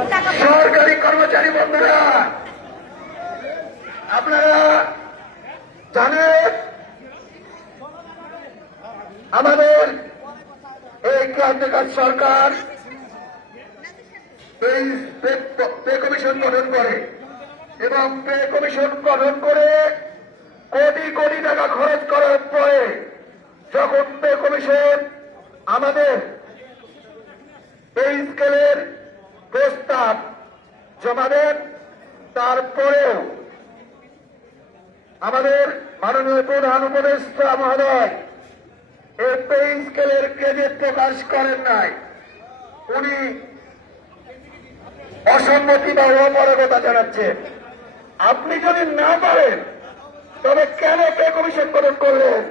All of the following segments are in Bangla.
সরকারি কর্মচারী বন্ধুরা, আপনারা জানেন আমাদের এই ক্রান্তিকার সরকার এই পে কমিশন গঠন করে এবং পে কমিশন গঠন করে কোটি কোটি টাকা খরচ করার পরে যখন পে কমিশন আমাদের এই স্কেলের প্রস্তাব জমা দেন, তারপরেও আমাদের মাননীয় প্রধান উপদেষ্টা মহোদয় এই পে স্কেলের ক্রেডিট প্রকাশ করেন নাই। উনি অসম্মতি বা অপারগতা জানাচ্ছেন। আপনি যদি না পারেন তবে কেন পে কমিশন গঠন করলেন?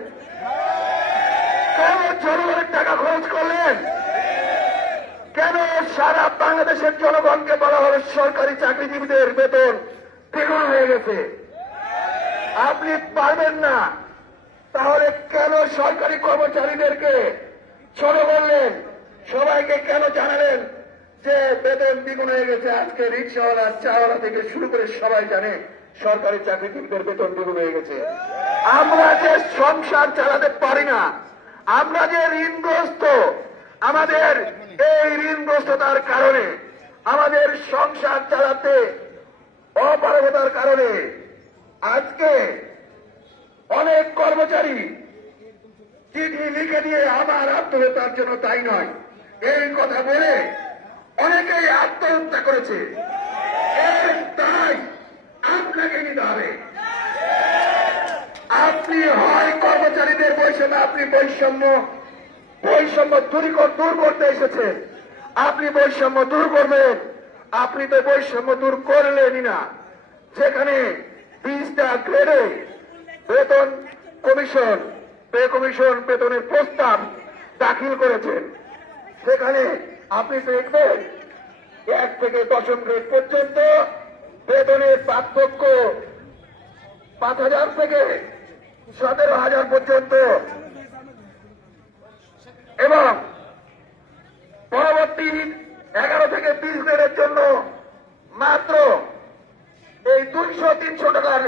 কেন জনগণের টাকা খরচ করলেন? কেন সারা বাংলাদেশের জনগণকে বলা হলো সরকারি চাকরিজীবীদের বেতন দ্বিগুণ হয়ে গেছে? আপনি পারবেন না, তাহলে কেন সরকারি কর্মচারীদেরকে ছোট করলেন? সবাইকে কেন জানালেন যে বেতন দ্বিগুণ হয়ে গেছে? আজকে রিক্সাওয়ালা, চাওয়ালা থেকে শুরু করে সবাই জানে সরকারি চাকরিজীবীদের বেতন দ্বিগুণ হয়ে গেছে। আমরা যে সংসার চালাতে পারি না, আমরা যে ঋণগ্রস্ত, আমাদের এই ঋণগ্রস্ততার কারণে, আমাদের সংসার চালাতে অপারগতার কারণে আজকে অনেক কর্মচারী চিঠি লিখে দিয়ে আমার আত্মহত্যার জন্য তাই নয় এই কথা বলে অনেকেই আত্মহত্যা করেছে। তাই আপনাকে নিতে হবে। আপনি হয় কর্মচারীদের বৈষম্য, আপনি বৈষম্য দূর করতে এসেছেন, আপনি বৈষম্য দূর করবেন। আপনি তো বৈষম্য দূর করলেনই না। যেখানে 20টা গ্রেডে বেতন কমিশন, পে কমিশন বেতনের প্রস্তাব দাখিল করেছেন, সেখানে আপনি দেখবেন 1 থেকে 10ম গ্রেড পর্যন্ত বেতনের পার্থক্য 5,000 থেকে 17,000 পর্যন্ত, এবং পরবর্তী 11 থেকে 20 গ্রেডের জন্য মাত্র এই 200-300 টাকার